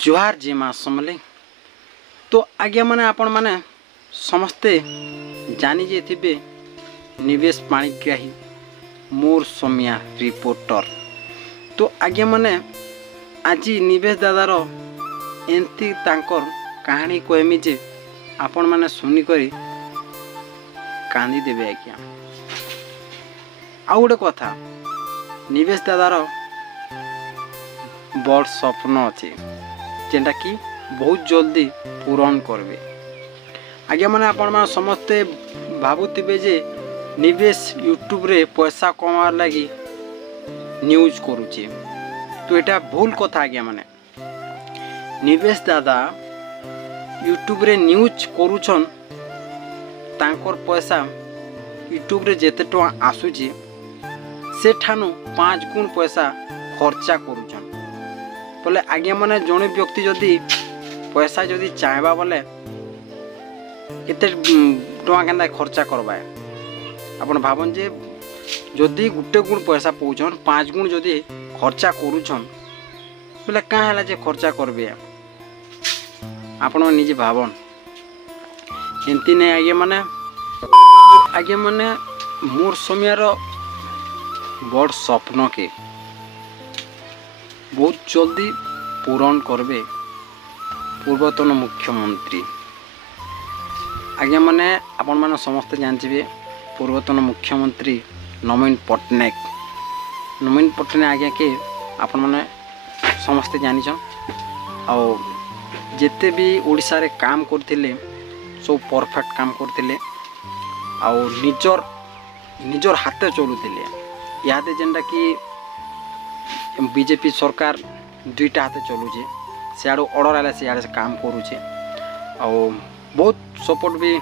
जुहार जी माँ समले। तो आज्ञा मैंने आपण मैंने समस्ते जानी जे निवेश पाणिग्राही मोर समिया रिपोर्टर। तो आज्ञा मैंने आज निवेश दादार एमती तांकर कहानी कहमी जे आपण मैंने सुनिक कांदी देवे। आज्ञा आउ गोटे कथा निवेश दादार बड़ स्वप्न अच्छे जेनटा कि बहुत जल्दी पूरण करबे। आज्ञा मैंने आपण मैंने समस्ते भावुवे जे निवेश यूट्यूब रे पैसा कमार लगी न्यूज करुचे। तो यहाँ भूल कथा। आज्ञा मैंने निवेश दादा यूट्यूब रे न्यूज करुछन तांकर पैसा यूट्यूब रे जेते टका आसुची से ठानु 5 गुण पैसा खर्चा करुछन। बोले आज्ञा मैंने जड़े व्यक्ति जदि पैसा जदि चाहबा बोले एते टका केनता खर्चा करबा। आपण भावन जे जदि गुटे गुण पैसा पाउछन 5 गुण जदि खर्चा करुछन बोले क्या है जे खर्चा करबे। आपण निजे भावन एमती नहीं। आज्ञा मैंने मोर समियार बड़ स्वप्न के बहुत जल्दी पूरण करबे पूर्वतन मुख्यमंत्री। आज्ञा मैंने आपण मैंने समस्त जानते पूर्वतन मुख्यमंत्री नवीन पट्टनायक। नवीन पट्टनायक आज्ञा के आपण मैंने समस्ते जानिछन। और जिते भी ओडिशा रे काम करथिले सब परफेक्ट काम करथिले और निजर हाथ चलुथिले। यादे जेनटा कि बीजेपी सरकार दुईटा हाथ चलुचे सियाड़ू ऑर्डर आला सियाड़े से काम करुचे और बहुत सपोर्ट भी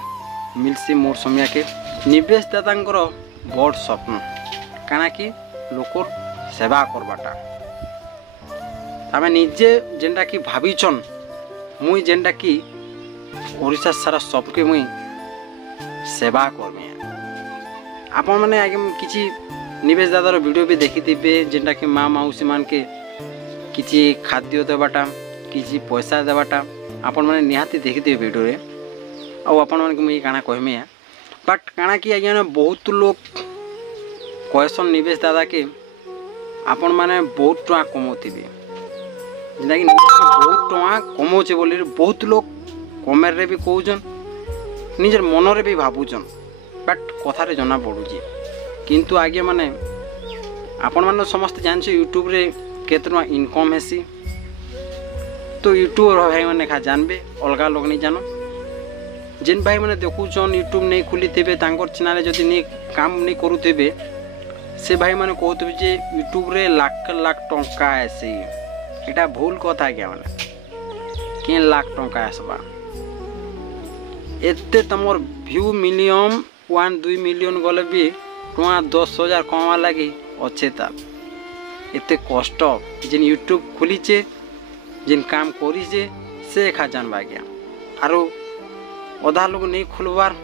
मिलसी मोर समिया के। निवेश दादांकर बड़ स्वप्न काना कि लोकर सेवा करवाटा। तमें निजे जेनटा कि भाविछन मुई जेनटा कि ओडिशा सारा सबके मुई सेवा करमी। आपण मैंने आगे किसी निवेश दादार वीडियो भी देखी जेनटा कि माँ मौसी मान के किसी खाद्य देवाटा किसी पैसा देवाटा आपण मैंने निहाती देखी वीडियो रे। और आपण मान मुझे काना कहमी बट काना कि आज्ञा बहुत लोग कहसन निवेश दादा के आपण मैंने बहुत टका कमाउथे जेनटा कि बहुत टका कमाउचे बोली बहुत लोग कमेर रे भी कहउछन निजर मन रे भी भावुछन बट कथारे जना पड़ुची। किंतु आगे माने आपण माने समस्त जानछे यूट्यूब रे केतना टका इनकम हेसी। तो यूट्यूब भाई मैंने खा जानबे अलगा लोग नहीं जानो। जिन भाई मैंने देखुछन यूट्यूब नहीं खुली थे चैनल जदि नहीं काम नहीं करुवे से भाई मैंने कहते जे यूट्यूब रे लाख लाख टंका आसी। एटा भूल कथा क्या माने कि लाख टंका आसबा एते तमर व्यू मिलियन 1-2 मिलियन गले भी टका 10,000 कमा लगी अच्छे तार एते कष्ट जिन यूट्यूब खुलीचे जिन काम करीचे से खा जानबा क्या। आरो अधा लोग नहीं खुलवार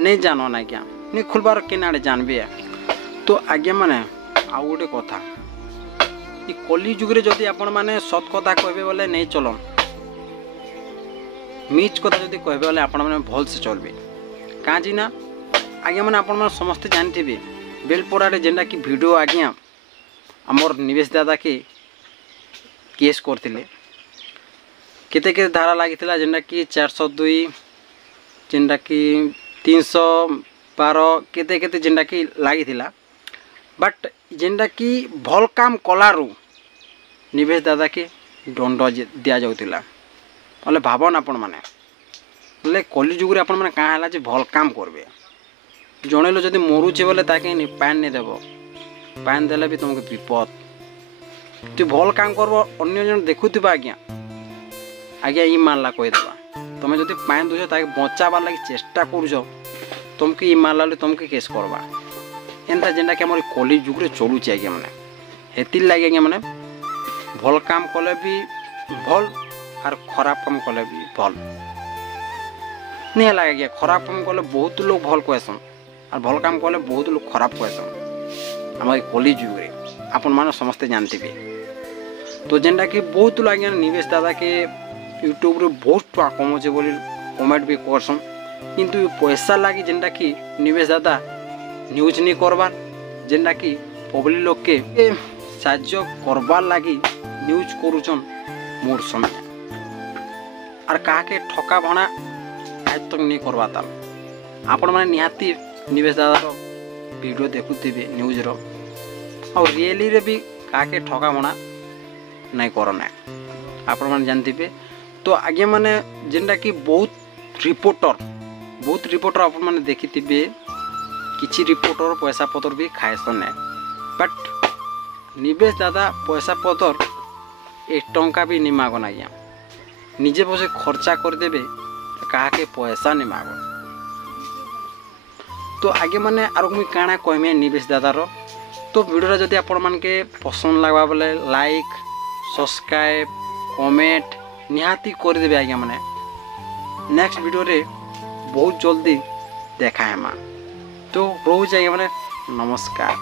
नहीं जानो ना क्या नहीं खुलवार केनाडे जानबे। तो आज्ञा माने आउ गोटे कथा ये कली जुगरे जदि आपण माने सत कथा कहबे बोले नहीं चलन मीच कथा जदि कहबे बोले आपण माने भल से चलबे। काजी ना आज्ञा मैंने आपण मैंने समस्ते जानते बेलपड़े जेनटा कि वीडियो आज्ञा आमर निवेश दादा के केस करते केते केते धारा लगी जेनटा कि 402 जेनटा कि 312 केते केते जेनटा कि लगी बट जेनटा कि भल काम कलारू निवेश दादा के दंड दिया जाउतिला। बोले भावन आपण मैंने बोले कली जुगरे आपण मैंने कहाँ है भल काम करबे। जड़े लोग जब मरुचे बोले ताकि पान नहीं देव पान देले भी तुमको विपद। तु भल काम करब अन्य जन देखुवा आज्ञा आज्ञा ई मानला कहीदेवा तुम जब पान दूच ताकि बचाबार लगे चेष्टा करुच तुमको ई मानला तुमको केस करवा एंता जेनटा कि आम कली जुगे चलुचे। आज्ञा मैंने हेतिर लगे आज्ञा मैंने भल काम कले भी भल और खराब काम कले भी भल नहीं है। आज्ञा खराब काम कले बहुत लोग भल कहसन और भल काम कले बहुत लोग खराब कहसन आम कली जुगे आपण मैंने समस्ते जानते। तो जेनटा कि बहुत लोग आज्ञा निवेश दादा के यूट्यूब रे बहुत टका कमाउछे बोली कमेंट भी करसन, किंतु पैसा लगी जेनटा कि निवेश दादा न्यूज नहीं करबार, जेनटा कि पब्लिक लोग के साहाय्य करबार लगी न्यूज करुछन मोर समय और कहा के ठका भणा आज तक नहीं करवा ताल। आपण माने निहाती निवेश दादा वीडियो देखुथिबे न्यूज रो और रियली रे भी कहा के ठका भणा नहीं करना आपण माने जानथिबे। तो आगे माने जेनटा कि बहुत रिपोर्टर आपण माने देखिथिबे, किछि रिपोर्टर पैसा पतर भी खाएसन है, बट निवेश दादा पैसा पतर एक टंका भी नहीं मागन आज्ञा, निजे बसे खर्चा कर देबे, कहा के पैसा नहीं मागन। तो आगे माने आरो मुई काना कहमे निवेश दादार, तो वीडियो जदि आपण मान के पसंद लागबा बोले लाइक सब्सक्राइब कमेंट निहाती कर देबे आज्ञा। माने नेक्स्ट वीडियो रे बहुत जल्दी देखा है। तो रोज आज्ञा माने नमस्कार।